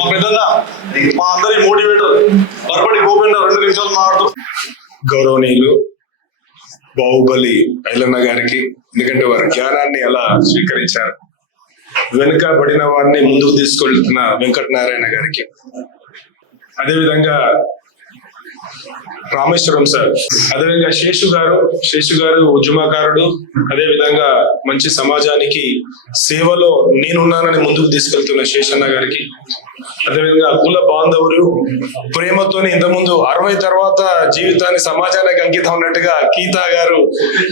మా పెద్దన్న మా అందరి మోటివేటర్. పరపడి గోవింద రెండు నిమిషాలు మాట్లాడుతూ గౌరవనీయులు బాహుబలి ఐలన్న గారికి ఎందుకంటే వారి జ్ఞానాన్ని ఎలా స్వీకరించారు? వెనుకబడిన వారిని ముందుకు తీసుకెళ్తున్న వెంకటనారాయణ గారికి. అదేవిధంగా రామేశ్వరం సార్. అదేవిధంగా శేషు గారు శేషు గారు ఉద్యమకారుడు. అదేవిధంగా మంచి సమాజానికి సేవలో నేనున్నానని ముందుకు తీసుకెళ్తున్న శేషన్న గారికి అదేవిధంగా కుల బాంధవులు ప్రేమతోని ఇంతకుముందు అరవై తర్వాత జీవితాన్ని సమాజానికి అంకితం ఉన్నట్టుగా గీతా గారు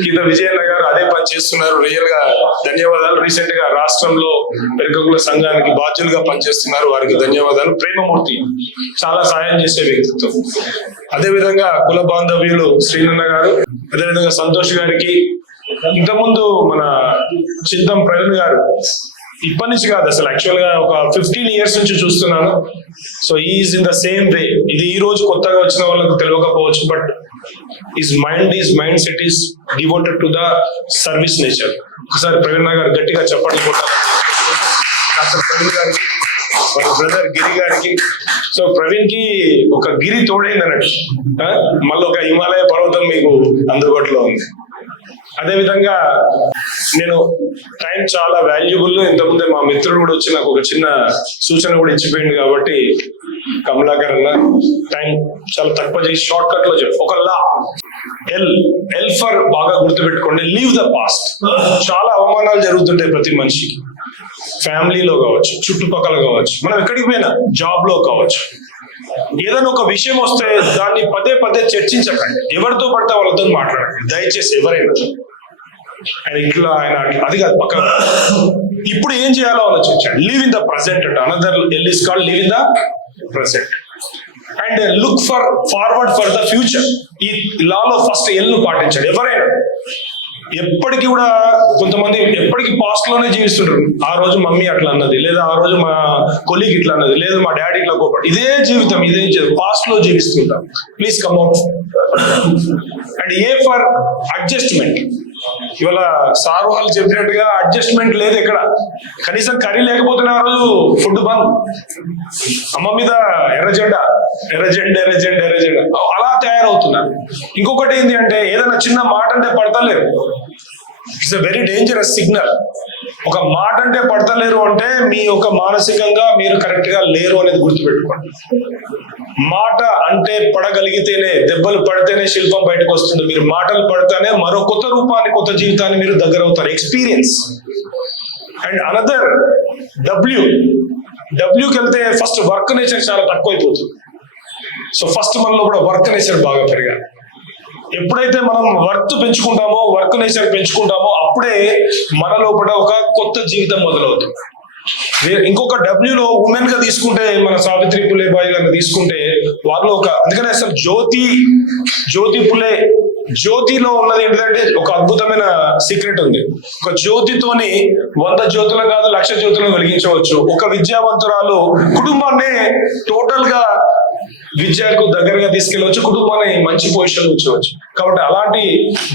గీత విజయన్న గారు అదే పని చేస్తున్నారు. రియల్గా ధన్యవాదాలు. రీసెంట్గా రాష్ట్రంలో పెరకకుల సంఘానికి బాధ్యులుగా పనిచేస్తున్నారు. వారికి ధన్యవాదాలు. ప్రేమమూర్తి చాలా సాయం చేసే వ్యక్తిత్వం. అదే విధంగా కుల బాంధవ్యులు శ్రీనన్న గారు అదేవిధంగా సంతోష్ గారికి ఇంతకుముందు మన చింతం ప్రవీణ్ గారు ఇప్పటి నుంచి కాదు అసలు యాక్చువల్గా ఒక ఫిఫ్టీన్ ఇయర్స్ నుంచి చూస్తున్నాను. So is in the same way ఇది ఈ రోజు కొత్తగా వచ్చిన వాళ్ళకు తెలియకపోవచ్చు but is mind is mind set is devoted to the service nature ఒకసారి ప్రవీణ్ గారు గట్టిగా చెప్పండి డాక్టర్ ప్రవీణ్ గారికి వాళ్ళ బ్రదర్ గిరి గారికి. సో ప్రవీణ్కి ఒక గిరి తోడైంది అన్నట్టు మళ్ళీ ఒక హిమాలయ పర్వతం మీకు అందుబాటులో ఉంది. అదే విధంగా నేను టైం చాలా వాల్యుబుల్ ఇంతకుముందే మా మిత్రుడు కూడా వచ్చి నాకు ఒక చిన్న సూచన కూడా ఇచ్చిపోయింది కాబట్టి కమలాకర్ అన్న టైం చాలా తక్కువ చేసి షార్ట్ కట్లో చెప్పు. ఒక లా ఎల్ ఎల్ ఫర్ బాగా గుర్తుపెట్టుకోండి లీవ్ ద పాస్ట్ చాలా అవమానాలు జరుగుతుంటాయి ప్రతి మనిషికి. ఫ్యామిలీలో కావచ్చు చుట్టుపక్కల కావచ్చు మనం ఎక్కడికి పోయినా జాబ్లో కావచ్చు. ఏదైనా ఒక విషయం వస్తే దాన్ని పదే పదే చర్చించకండి. ఎవరితో పడితే వాళ్ళతో మాట్లాడండి. దయచేసి ఎవరైనా ఆయన ఇట్లా ఆయన అది కాదు పక్క. ఇప్పుడు ఏం చేయాలో ఆలోచించండి. లివ్ ఇన్ ద ప్రజెంట్ అంటే. Another law is called live in the present and look for forward for the future ఈ లాలో ఫస్ట్ ఎల్ను పాటించండి. ఎవరైనా ఎప్పటికీ కూడా కొంతమంది ఎప్పటికీ పాస్ట్లోనే జీవిస్తుంటారు. ఆ రోజు మమ్మీ అట్లా అన్నది లేదా ఆ రోజు మా కొలీగ్ ఇట్లా అన్నది లేదా మా డాడీ ఇట్లా కోపడు ఇదే జీవితం ఇదే పాస్ట్లో జీవిస్తుంటాం. Please come out and a for adjustment ఇవాళ సార్ వాళ్ళు చెప్పినట్టుగా అడ్జస్ట్మెంట్ లేదు ఇక్కడ. కనీసం కర్రీ లేకపోతేనే ఆ రోజు ఫుడ్ బంద్. అమ్మ మీద ఎర్రజెండ ఎర్రజెండ ఎర్రజెండ ఎర్రజెండ. అలా తయారవుతున్నారు ఇంకొకటి ఏంటి అంటే ఏదైనా చిన్న మాట అంటే పడతలేరు it's a very dangerous signal ఒక మాట అంటే పడతలేరు అంటే మీ యొక్క మానసికంగా మీరు కరెక్ట్గా లేరు అనేది గుర్తుపెట్టుకోండి. మాట అంటే పడగలిగితేనే దెబ్బలు పడితేనే శిల్పం బయటకు వస్తుంది. మీరు మాటలు పడితేనే మరో కొత్త రూపాన్ని కొత్త జీవితాన్ని మీరు దగ్గర అవుతారు. ఎక్స్పీరియన్స్ అండ్ అనదర్ డబ్ల్యూ డబ్ల్యూకి వెళ్తే ఫస్ట్ వర్క్ నేచర్ చాలా తక్కువైపోతుంది. సో ఫస్ట్ మనలో కూడా వర్క్ నేచర్ బాగా పెరగాలి ఎప్పుడైతే మనం వర్త్ పెంచుకుంటామో వర్క్ నేచర్ పెంచుకుంటామో అప్పుడే మన లోపల ఒక కొత్త జీవితం మొదలవుతుంది. ఇంకొక డబ్ల్యూలో ఉమెన్గా తీసుకుంటే మన సావిత్రి పులే బాయ్ గారిని తీసుకుంటే వాళ్ళు ఒక అందుకనే అసలు జ్యోతి జ్యోతి పులే జ్యోతిలో ఉన్నది ఏంటంటే ఒక అద్భుతమైన సీక్రెట్ ఉంది. ఒక జ్యోతితోని వంద జ్యోతులను కాదు లక్ష జ్యోతులను వెలిగించవచ్చు ఒక విద్యావంతురాలు కుటుంబాన్ని టోటల్గా విద్యకు దగ్గరగా తీసుకెళ్ళవచ్చు కుటుంబాన్ని మంచి పొజిషన్ ఉంచవచ్చు. కాబట్టి అలాంటి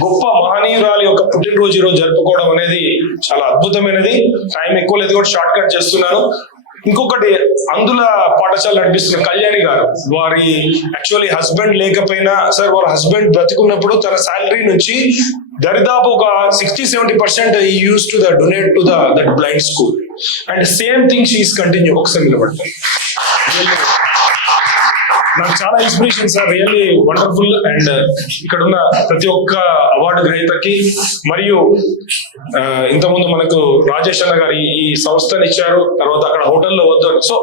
గొప్ప మహనీయురాలి యొక్క పుట్టినరోజు ఈ రోజు జరుపుకోవడం అనేది చాలా అద్భుతమైనది. టైం ఎక్కువ లేదు కూడా షార్ట్ కట్ చేస్తున్నాను ఇంకొకటి అందుల పాఠశాల నడిపిస్తున్న కళ్యాణి గారు వారి యాక్చువల్లీ హస్బెండ్ లేకపోయినా సార్ వారి హస్బెండ్ బ్రతికున్నప్పుడు తన శాలరీ నుంచి దరిదాపు ఒక sixty seventy percent use to the donate to the that blind school and same thing she is continue ఒకసారి నిలబడతాను నాకు చాలా inspiration sir really wonderful and ఇక్కడ ఉన్న ప్రతి ఒక్క అవార్డు గ్రహీతకి మరియు uh, ఇంతకుముందు మనకు రాజేష్ అన్న గారు ఈ- ఈ సంస్థని ఇచ్చారు తర్వాత అక్కడ హోటల్లో వద్దు సో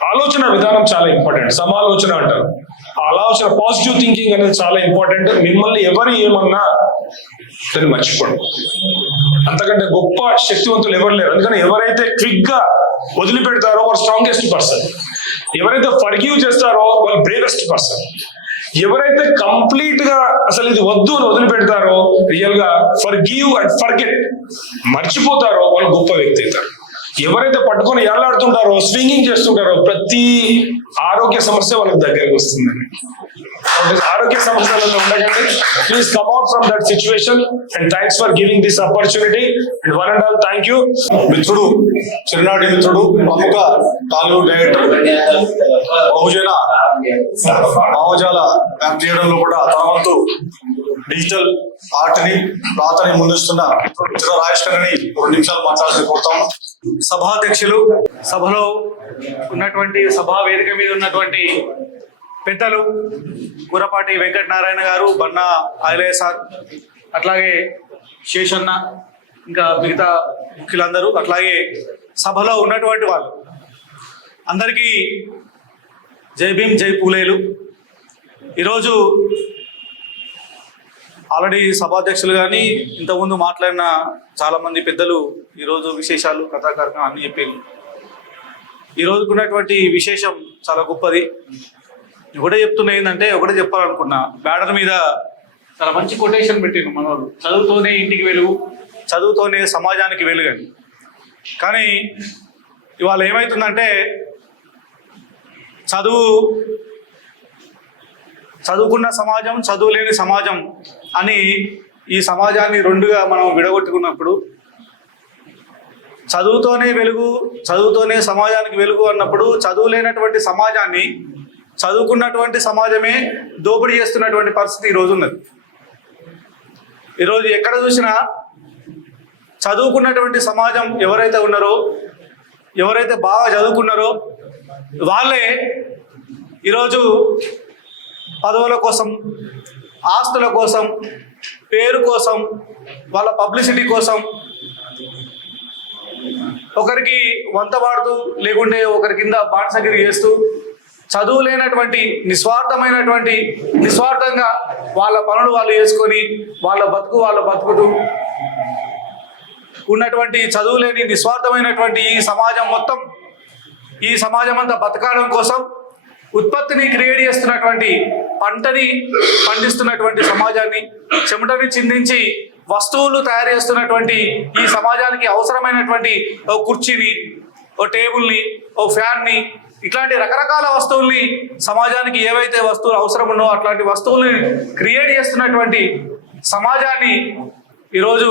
ఆలోచన విధానం చాలా ఇంపార్టెంట్ సమాలోచన అంటారు. ఆ ఆలోచన పాజిటివ్ థింకింగ్ అనేది చాలా ఇంపార్టెంట్ మిమ్మల్ని ఎవరు ఏమన్నా దాన్ని మర్చిపోండి అంతకంటే గొప్ప శక్తివంతులు ఎవరు లేరు. అందుకని ఎవరైతే క్విక్గా వదిలిపెడతారో వారు స్ట్రాంగెస్ట్ పర్సన్ ఎవరైతే ఫర్గ్యూ చేస్తారో వాళ్ళు బ్రేవెస్ట్ పర్సన్ ఎవరైతే కంప్లీట్గా అసలు ఇది వద్దు అని వదిలిపెడతారో రియల్గా ఫర్ గివ్ అండ్ ఫర్గెట్ మర్చిపోతారో వాళ్ళు గొప్ప వ్యక్తి అవుతారు. ఎవరైతే పట్టుకొని ఎల్లాడుతుంటారో స్వింగింగ్ చేస్తుంటారో ప్రతి ఆరోగ్య సమస్య వాళ్ళకి దగ్గరికి వస్తుందండి ఆరోగ్య సమస్యలలో ఉండకండి please come out from that situation and thanks for giving this opportunity and one and all thank you మిత్రుడు చిరునాటి మిత్రుడు ప్రముఖ టాలీవుడ్ డైరెక్టర్ బహుజన భావజాల వ్యాప్తి చేయడంలో కూడా తన వంతు డిజిటల్ ఆర్ట్ని ముందుస్తున్న చిర రాజేష్ రెండు నిమిషాలు మాట్లాడాలని కోరుతాము సభాధ్యక్షులు సభలో ఉన్నటువంటి సభా వేదిక మీద ఉన్నటువంటి పెద్దలు కూరపాటి వెంకటనారాయణ గారు బన్నా ఆలయ సార్ అట్లాగే శేషన్న ఇంకా మిగతా ముఖ్యులందరూ అట్లాగే సభలో ఉన్నటువంటి వాళ్ళు. అందరికీ జై భీమ్ జై పూలేలు. ఈరోజు ఆల్రెడీ సభాధ్యక్షులు కానీ ఇంతకుముందు మాట్లాడిన చాలా మంది పెద్దలు ఈరోజు విశేషాలు కథాకారకం అన్ని చెప్పారు. ఈ రోజుకున్నటువంటి విశేషం చాలా గొప్పది. ఒకటే చెప్తున్నా ఏంటంటే ఒకటే చెప్పాలనుకున్నా బ్యానర్ మీద చాలా మంచి కొటేషన్ పెట్టిండు మనోడు చదువుతోనే ఇంటికి వెలుగు చదువుతోనే సమాజానికి వెలుగని కానీ ఇవాళ ఏమవుతుందంటే చదువు చదువుకున్న సమాజం చదువులేని సమాజం అని ఈ సమాజాన్ని రెండుగా మనం విడగొట్టుకున్నప్పుడు చదువుతోనే వెలుగు చదువుతోనే సమాజానికి వెలుగు అన్నప్పుడు చదువు లేనటువంటి సమాజాన్ని చదువుకున్నటువంటి సమాజమే దోపిడీ చేస్తున్నటువంటి పరిస్థితి ఈరోజు ఉన్నది. ఈరోజు ఎక్కడ చూసినా చదువుకున్నటువంటి సమాజం ఎవరైతే ఉన్నారో ఎవరైతే బాగా చదువుకున్నారో వాళ్ళే ఈరోజు పదవుల కోసం ఆస్తుల కోసం పేరు కోసం వాళ్ళ పబ్లిసిటీ కోసం ఒకరికి వంత వాడుతూ లేకుంటే ఒకరి కింద బాణసగిరి చేస్తూ చదువు లేనటువంటి నిస్వార్థమైనటువంటి నిస్వార్థంగా వాళ్ళ పనులు వాళ్ళు చేసుకొని వాళ్ళ బతుకు వాళ్ళ బతుకుతూ ఉన్నటువంటి చదువు లేని నిస్వార్థమైనటువంటి ఈ సమాజం మొత్తం ఈ సమాజం అంతా బతకడం కోసం ఉత్పత్తిని క్రియేట్ చేస్తున్నటువంటి పంటని పండిస్తున్నటువంటి సమాజాన్ని చెమటని చిందించి వస్తువులు తయారు చేస్తున్నటువంటి ఈ సమాజానికి అవసరమైనటువంటి ఓ కుర్చీని ఓ టేబుల్ని ఓ ఫ్యాన్ని ఇట్లాంటి రకరకాల వస్తువుల్ని సమాజానికి ఏవైతే వస్తువులు అవసరం అట్లాంటి వస్తువుల్ని క్రియేట్ చేస్తున్నటువంటి సమాజాన్ని ఈరోజు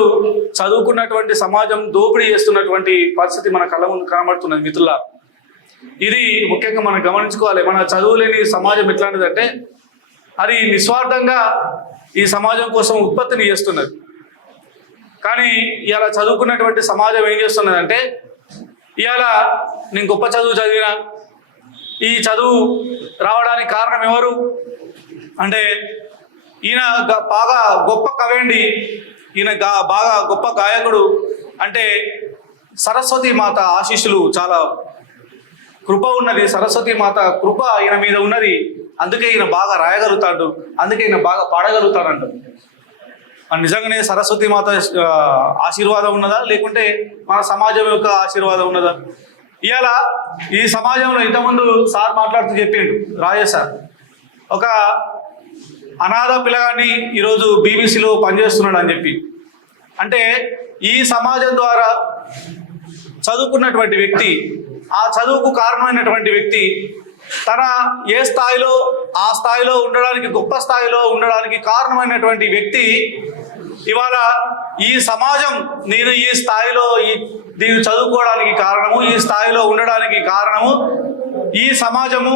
చదువుకున్నటువంటి సమాజం దోపిడీ చేస్తున్నటువంటి పరిస్థితి మన కళ్ళ ముందు కనబడుతున్నది మిత్రుల ఇది ముఖ్యంగా మనం గమనించుకోవాలి. మన చదువులేని సమాజం ఎట్లాంటిదంటే అది నిస్వార్థంగా ఈ సమాజం కోసం ఉత్పత్తిని చేస్తున్నది. కానీ ఇవాళ చదువుకున్నటువంటి సమాజం ఏం చేస్తున్నదంటే ఇవాళ నేను గొప్ప చదువు చదివిన ఈ చదువు రావడానికి కారణం ఎవరు? అంటే ఈయన బాగా గొప్ప కవేండి ఈయన గా- బాగా గొప్ప గాయకుడు అంటే సరస్వతి మాత ఆశీస్సులు చాలా కృప ఉన్నది. సరస్వతి మాత కృప ఈయన మీద ఉన్నది. అందుకే ఈయన బాగా రాయగలుగుతాడు. అందుకే ఈయన బాగా పాడగలుగుతాడంట. నిజంగానే సరస్వతి మాత ఆశీర్వాదం ఉన్నదా? లేకుంటే మన సమాజం యొక్క ఆశీర్వాదం ఉన్నదా? ఇవాళ ఈ సమాజంలో ఇంతకుముందు సార్ మాట్లాడుతూ చెప్పిండు రాజేష్ సార్. ఒక అనాథ పిల్లగాన్ని ఈరోజు బీబీసీలో పనిచేస్తున్నాడు అని చెప్పి. అంటే ఈ సమాజం ద్వారా చదువుకున్నటువంటి వ్యక్తి ఆ చదువుకు కారణమైనటువంటి వ్యక్తి తన ఏ స్థాయిలో ఆ స్థాయిలో ఉండడానికి గొప్ప స్థాయిలో ఉండడానికి కారణమైనటువంటి వ్యక్తి ఇవాళ ఈ సమాజం నేను ఈ స్థాయిలో ఈ దీన్ని చదువుకోవడానికి కారణము ఈ స్థాయిలో ఉండడానికి కారణము ఈ సమాజము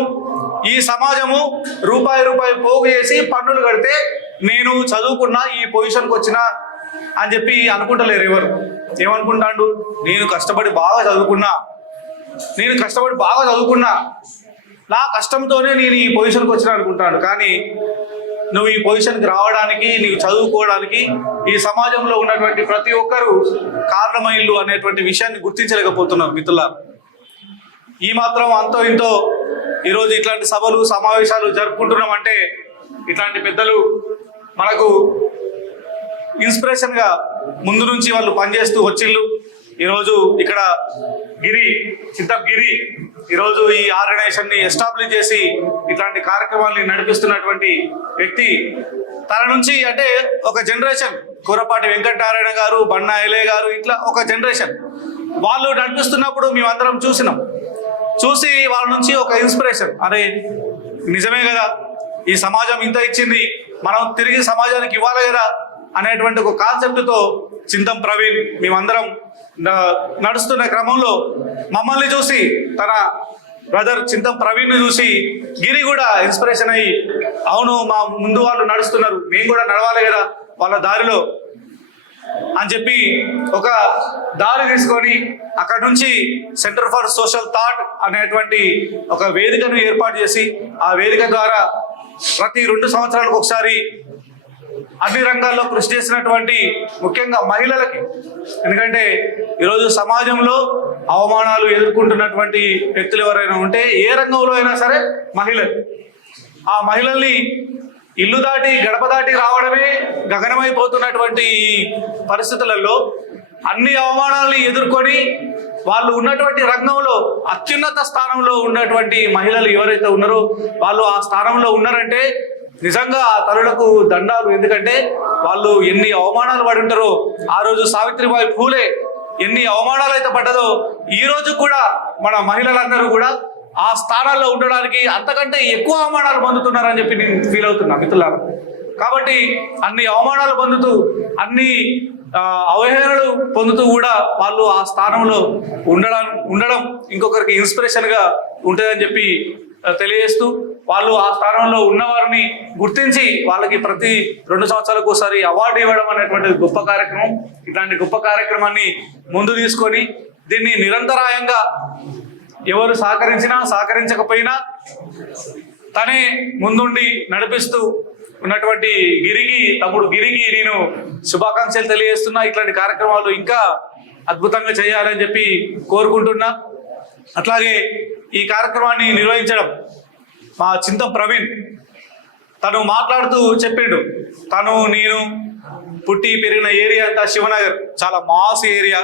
ఈ సమాజము రూపాయి రూపాయి పోగు చేసి పన్నులు కడితే నేను చదువుకున్నా ఈ పొజిషన్కి వచ్చిన అని చెప్పి అనుకుంటలేరు ఎవరు. ఏమనుకుంటాడు? నేను కష్టపడి బాగా చదువుకున్నా. నేను కష్టపడి బాగా చదువుకున్నా. నా కష్టంతోనే నేను ఈ పొజిషన్కి వచ్చిన అనుకుంటాను. కానీ నువ్వు ఈ పొజిషన్కి రావడానికి నీవు చదువుకోవడానికి ఈ సమాజంలో ఉన్నటువంటి ప్రతి ఒక్కరూ కారణమైళ్ళు అనేటువంటి విషయాన్ని గుర్తించలేకపోతున్నారు మిత్రులారు. ఈ మాత్రం అంతో ఇంతో ఈరోజు ఇట్లాంటి సభలు సమావేశాలు జరుపుకుంటున్నామంటే ఇట్లాంటి పెద్దలు మనకు ఇన్స్పిరేషన్గా ముందు నుంచి వాళ్ళు పనిచేస్తూ వచ్చిళ్ళు. ఈరోజు ఇక్కడ గిరి చిత్తప్ గిరి ఈరోజు ఈ ఆర్గనైజేషన్ని ఎస్టాబ్లిష్ చేసి ఇట్లాంటి కార్యక్రమాల్ని నడిపిస్తున్నటువంటి వ్యక్తి. తన నుంచి అంటే ఒక జనరేషన్ కూరపాటి వెంకటనారాయణ గారు బన్నా ఎలే గారు ఇట్లా ఒక జనరేషన్. వాళ్ళు నడిపిస్తున్నప్పుడు మేమందరం చూసినాం. చూసి వాళ్ళ నుంచి ఒక ఇన్స్పిరేషన్. అరే నిజమే కదా ఈ సమాజం ఇంత ఇచ్చింది మనం తిరిగి సమాజానికి ఇవ్వాలి కదా అనేటువంటి ఒక కాన్సెప్ట్తో చింతం ప్రవీణ్ మేమందరం నడుస్తున్న క్రమంలో మమ్మల్ని చూసి తన బ్రదర్ చింతం ప్రవీణ్ చూసి గిరి కూడా ఇన్స్పిరేషన్ అయ్యి అవును మా ముందు వాళ్ళు నడుస్తున్నారు మేము కూడా నడవాలి కదా వాళ్ళ దారిలో అని చెప్పి ఒక దారి తీసుకొని అక్కడ నుంచి సెంటర్ ఫర్ సోషల్ థాట్ అనేటువంటి ఒక వేదికను ఏర్పాటు చేసి ఆ వేదిక ద్వారా ప్రతి రెండు సంవత్సరాలకు ఒకసారి అన్ని రంగాల్లో కృషి చేసినటువంటి ముఖ్యంగా మహిళలకి. ఎందుకంటే ఈరోజు సమాజంలో అవమానాలు ఎదుర్కొంటున్నటువంటి వ్యక్తులు ఎవరైనా ఉంటే ఏ రంగంలో అయినా సరే మహిళలు. ఆ మహిళల్ని ఇల్లు దాటి గడప దాటి రావడమే గగనమైపోతున్నటువంటి ఈ పరిస్థితులలో అన్ని అవమానాలని ఎదుర్కొని వాళ్ళు ఉన్నటువంటి రంగంలో అత్యున్నత స్థానంలో ఉన్నటువంటి మహిళలు ఎవరైతే ఉన్నారో వాళ్ళు ఆ స్థానంలో ఉన్నారంటే నిజంగా ఆ తరులకు దండాలు. ఎందుకంటే వాళ్ళు ఎన్ని అవమానాలు పడి ఉంటారో ఆ రోజు సావిత్రిబాయి పూలే ఎన్ని అవమానాలు అయితే పడ్డదో ఈ రోజు కూడా మన మహిళలందరూ కూడా ఆ స్థానాల్లో ఉండడానికి అంతకంటే ఎక్కువ అవమానాలు పొందుతున్నారని చెప్పి నేను ఫీల్ అవుతున్నా మిత్రులారా. కాబట్టి అన్ని అవమానాలు పొందుతూ అన్ని ఆ, అవహేళనలు పొందుతూ కూడా వాళ్ళు ఆ స్థానంలో ఉండడం ఉండడం ఇంకొకరికి ఇన్స్పిరేషన్గా ఉంటుందని చెప్పి తెలియజేస్తూ వాళ్ళు ఆ స్థానంలో ఉన్నవారిని గుర్తించి వాళ్ళకి ప్రతి రెండు సంవత్సరాలకు ఒకసారి అవార్డు ఇవ్వడం అనేటువంటి గొప్ప కార్యక్రమం. ఇట్లాంటి గొప్ప కార్యక్రమాన్ని ముందు తీసుకొని దీన్ని నిరంతరాయంగా ఎవరు సహకరించినా సహకరించకపోయినా తనే ముందుండి నడిపిస్తూ ఉన్నటువంటి గిరికి తమ్ముడు గిరికి నేను శుభాకాంక్షలు తెలియజేస్తున్నా. ఇట్లాంటి కార్యక్రమాలు ఇంకా అద్భుతంగా చేయాలని చెప్పి కోరుకుంటున్నా. అట్లాగే ఈ కార్యక్రమాన్ని నిర్వహించడం మా చింత ప్రవీణ్ తను మాట్లాడుతూ చెప్పిండు తను నేను పుట్టి పెరిగిన ఏరియా అంతా శివనగర్ చాలా మాస్ ఏరియా.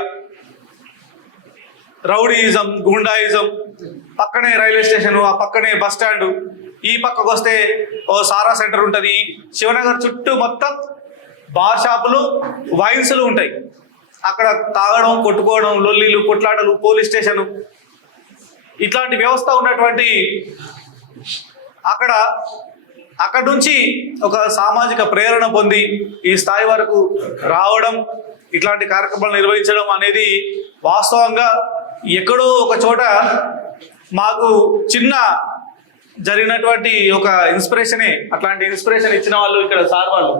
రౌడీయిజం గుండాయిజం పక్కనే రైల్వే స్టేషన్ ఆ పక్కనే బస్ స్టాండ్. ఈ పక్కకు వస్తే ఓ సారా సెంటర్ ఉంటుంది. శివనగర్ చుట్టూ మొత్తం బార్ షాపులు వైన్స్లు ఉంటాయి. అక్కడ తాగడం కొట్టుకోవడం లొల్లిలు కొట్లాటలు పోలీస్ స్టేషన్. ఇట్లాంటి వ్యవస్థ ఉన్నటువంటి అక్కడ అక్కడ నుంచి ఒక సామాజిక ప్రేరణ పొంది ఈ స్థాయి వరకు రావడం ఇట్లాంటి కార్యక్రమాలు నిర్వహించడం అనేది వాస్తవంగా ఎక్కడో ఒక చోట మాకు చిన్న జరిగినటువంటి ఒక ఇన్స్పిరేషనే అట్లాంటి ఇన్స్పిరేషన్ ఇచ్చిన వాళ్ళు ఇక్కడ సార్ వాళ్ళు.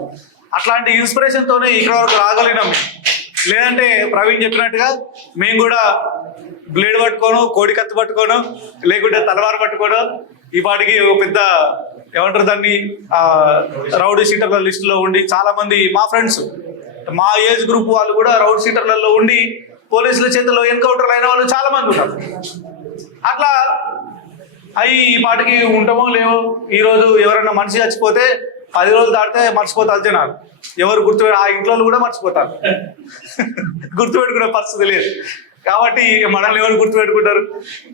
అట్లాంటి ఇన్స్పిరేషన్తోనే ఇక్కడ వరకు రాగలిగినాం లేదంటే ప్రవీణ్ చెప్పినట్టుగా మేము కూడా బ్లేడ్ పట్టుకోను కోడి కత్తి పట్టుకోను లేకుంటే తలవారు పట్టుకోను. ఈ పాటికి ఒక పెద్ద ఏమంటారు దాన్ని రౌడీ షీటర్ల లిస్టులో ఉండి చాలా మంది మా ఫ్రెండ్స్ మా ఏజ్ గ్రూప్ వాళ్ళు కూడా రౌడ్ షీటర్లలో ఉండి పోలీసుల చేతిలో ఎన్కౌంటర్లు అయిన వాళ్ళు చాలా మంది ఉంటారు అట్లా అవి ఈ పాటికి ఉంటామో లేవో ఈరోజు ఎవరైనా మనిషి చచ్చిపోతే పది రోజులు దాటితే మర్చిపోతారు జనాలు. ఎవరు గుర్తు ఆ ఇంట్లో వాళ్ళు కూడా మర్చిపోతారు. గుర్తుపెట్టుకునే పరిస్థితి లేదు. కాబట్టి మనల్ని ఎవరు గుర్తుపెట్టుకుంటారు?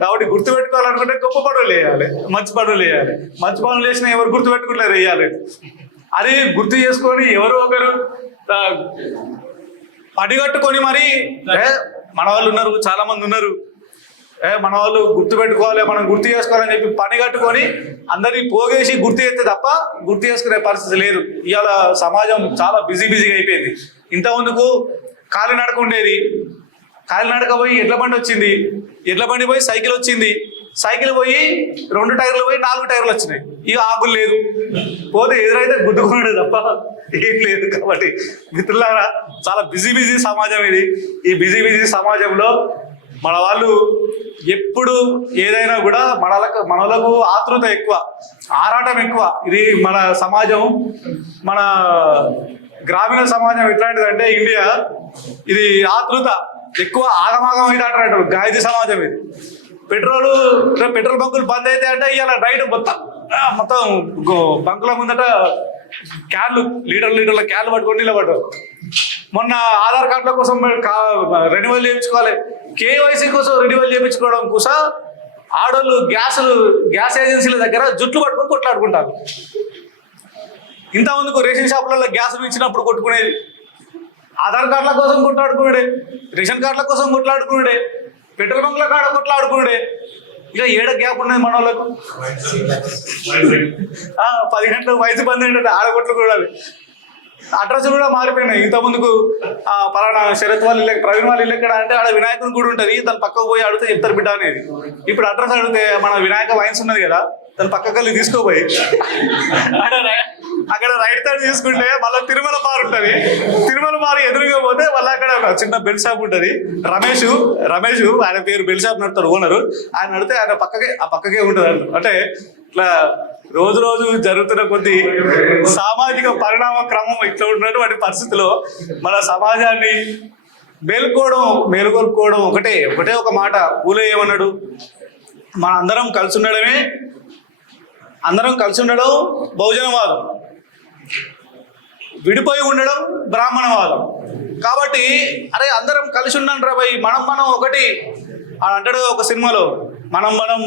కాబట్టి గుర్తుపెట్టుకోవాలనుకుంటే గొప్ప పనులు వేయాలి మంచి పనులు వేయాలి మంచి పనులు వేసినా ఎవరు గుర్తుపెట్టుకుంటారు వేయాలి అది గుర్తు చేసుకొని ఎవరో ఒకరు పడిగట్టుకొని మరి మన వాళ్ళు ఉన్నారు చాలా మంది ఉన్నారు. ఏ మన వాళ్ళు గుర్తు పెట్టుకోవాలి మనం గుర్తు చేసుకోవాలని చెప్పి పని కట్టుకొని అందరినీ పోగేసి గుర్తు చేస్తే తప్ప గుర్తు చేసుకునే పరిస్థితి లేదు. ఇవాళ సమాజం చాలా బిజీ బిజీగా అయిపోయింది. ఇంత ముందుకు కాలినడక ఉండేది కాలినడక పోయి ఎడ్ల బండి వచ్చింది. ఎడ్ల బండి పోయి సైకిల్ వచ్చింది. సైకిల్ పోయి రెండు టైర్లు పోయి నాలుగు టైర్లు వచ్చినాయి. ఇక ఆకులు లేదు. పోతే ఎదురైతే గుడ్డుకున్నాడు తప్ప ఏం లేదు కాబట్టి. మిత్రులారా చాలా బిజీ బిజీ సమాజం ఇది. ఈ బిజీ బిజీ సమాజంలో మన వాళ్ళు ఎప్పుడు ఏదైనా కూడా మనలకు మనలకు ఆతృత ఎక్కువ ఆరాటం ఎక్కువ. ఇది మన సమాజం మన గ్రామీణ సమాజం ఎట్లాంటిదంటే ఇండియా ఇది ఆతృత ఎక్కువ ఆగమాగం అయితే అంటారు గాయజీ సమాజం ఇది. పెట్రోల్ పెట్రోల్ బంకులు బంద్ అయితే అంటే ఇవాళ రైడ్ మొత్తం మొత్తం బంకుల ముందట క్యాన్లు లీటర్ లీటర్ల క్యాన్లు పట్టుకొని నిలబడ్డారు. మొన్న ఆధార్ కార్డుల కోసం రెన్యువల్ చేయించుకోవాలి. కేవైసీ కోసం రెన్యువల్ చేయించుకోవడం కోసం ఆడోళ్ళు గ్యాసులు గ్యాస్ ఏజెన్సీల దగ్గర జుట్లు పట్టుకొని కొట్లాడుకుంటారు. ఇంత ముందుకు రేషన్ షాపులలో గ్యాస్ ఇచ్చినప్పుడు కొట్టుకునేది ఆధార్ కార్డుల కోసం కొట్లాడుకున్నాడే రేషన్ కార్డుల కోసం కొట్లాడుకున్నాడే పెట్రోల్ బంక్ల కాడ కొట్లాడుకున్నాడే ఇక ఏడ గ్యాప్ ఉన్నది మన వాళ్ళకు? పది గంటలకు వయసు బంద్ ఏంటంటే ఆడగొట్లు కూడా అడ్రస్ కూడా మారిపోయినాయి. ఇంత ముందుకు ఆ పలానా శరత్ వాళ్ళు ఇల్లు ప్రవీణ్ వాళ్ళు ఇల్లు ఎక్కడ అంటే ఆడ వినాయకుని గుడి ఉంటుంది దాని పక్కకు పోయి అడిగితే చెప్తారు బిడ్డ అనేది. ఇప్పుడు అడ్రస్ అడిగితే మన వినాయక వైన్స్ ఉన్నది కదా దాని పక్కకి వెళ్ళి తీసుకోపోయి అక్కడ రైట్ సైడ్ తీసుకుంటే మళ్ళీ తిరుమల మారు ఉంటుంది. తిరుమల మారు ఎదురుగా పోతే మళ్ళీ అక్కడ ఒక చిన్న బెల్ షాప్ ఉంటుంది. రమేష్ రమేష్ ఆయన పేరు బెల్ షాప్ నడుతాడు ఓనరు. ఆయన నడితే ఆయన పక్కకే ఆ పక్కకే ఉంటుంది. అంటే ఇట్లా రోజు రోజు జరుగుతున్న కొద్ది సామాజిక పరిణామ క్రమం ఇట్లా ఉన్నటువంటి పరిస్థితిలో మన సమాజాన్ని మేల్కోవడం మేలుకొల్పుకోవడం ఒకటే ఒకటే ఒక మాట. పూలే ఏమన్నాడు? మన అందరం కలిసి ఉండడమే అందరం కలిసి ఉండడం బహుజనవాదం. విడిపోయి ఉండడం బ్రాహ్మణవాదం. కాబట్టి అరే అందరం కలిసి ఉండండి రా భయ్ మనం మనం ఒకటి అని అంటాడు ఒక సినిమాలో. మనం మనం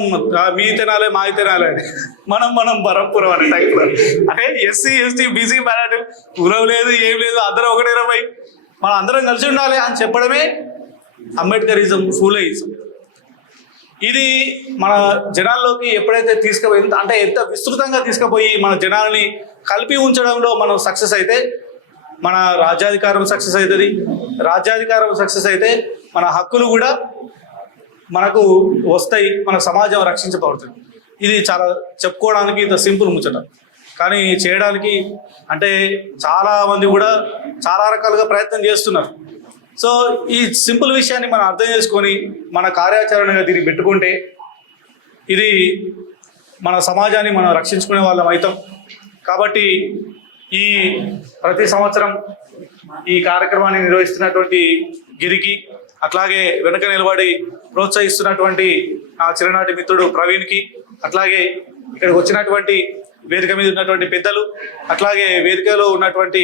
మీ తినాలి మా తినాలి అని. మనం మనం బరంపురం అనే టైప్లో అంటే ఎస్సీ ఎస్టీ బీసీ మైనార్టీ కులం లేదు ఏం లేదు అందరం ఒకటి ఇరవై మనం అందరం కలిసి ఉండాలి అని చెప్పడమే అంబేద్కరిజం ఫూలయిజం ఇది మన జనాల్లోకి ఎప్పుడైతే తీసుకుపోయి ఎంత- అంటే ఎంత విస్తృతంగా తీసుకుపోయి మన జనాల్ని కలిపి ఉంచడంలో మనం సక్సెస్ అయితే మన రాజ్యాధికారం సక్సెస్ అవుతుంది. రాజ్యాధికారం సక్సెస్ అయితే మన హక్కులు కూడా మనకు వస్తాయి మన సమాజం రక్షించబడుతుంది. ఇది చాలా చెప్పుకోవడానికి ఇంత సింపుల్ ముచ్చట. కానీ చేయడానికి అంటే చాలామంది కూడా చాలా రకాలుగా ప్రయత్నం చేస్తున్నారు. సో ఈ సింపుల్ విషయాన్ని మనం అర్థం చేసుకొని మన కార్యాచరణగా దీన్ని పెట్టుకుంటే ఇది మన సమాజాన్ని మనం రక్షించుకునే వాళ్ళం అవుతాం. కాబట్టి ఈ ప్రతి సంవత్సరం ఈ కార్యక్రమాన్ని నిర్వహిస్తున్నటువంటి గిరికి అట్లాగే వెనుక నిలబడి ప్రోత్సహిస్తున్నటువంటి నా చిరనాటి మిత్రుడు ప్రవీణ్కి అట్లాగే ఇక్కడికి వచ్చినటువంటి వేదిక మీద ఉన్నటువంటి పెద్దలు అట్లాగే వేదికలో ఉన్నటువంటి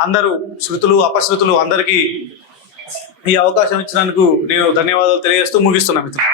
అందరూ శృతులు అపశృతులు అందరికీ ఈ అవకాశం ఇచ్చినందుకు నేను ధన్యవాదాలు తెలియజేస్తూ ముగిస్తున్నాను మిత్రులు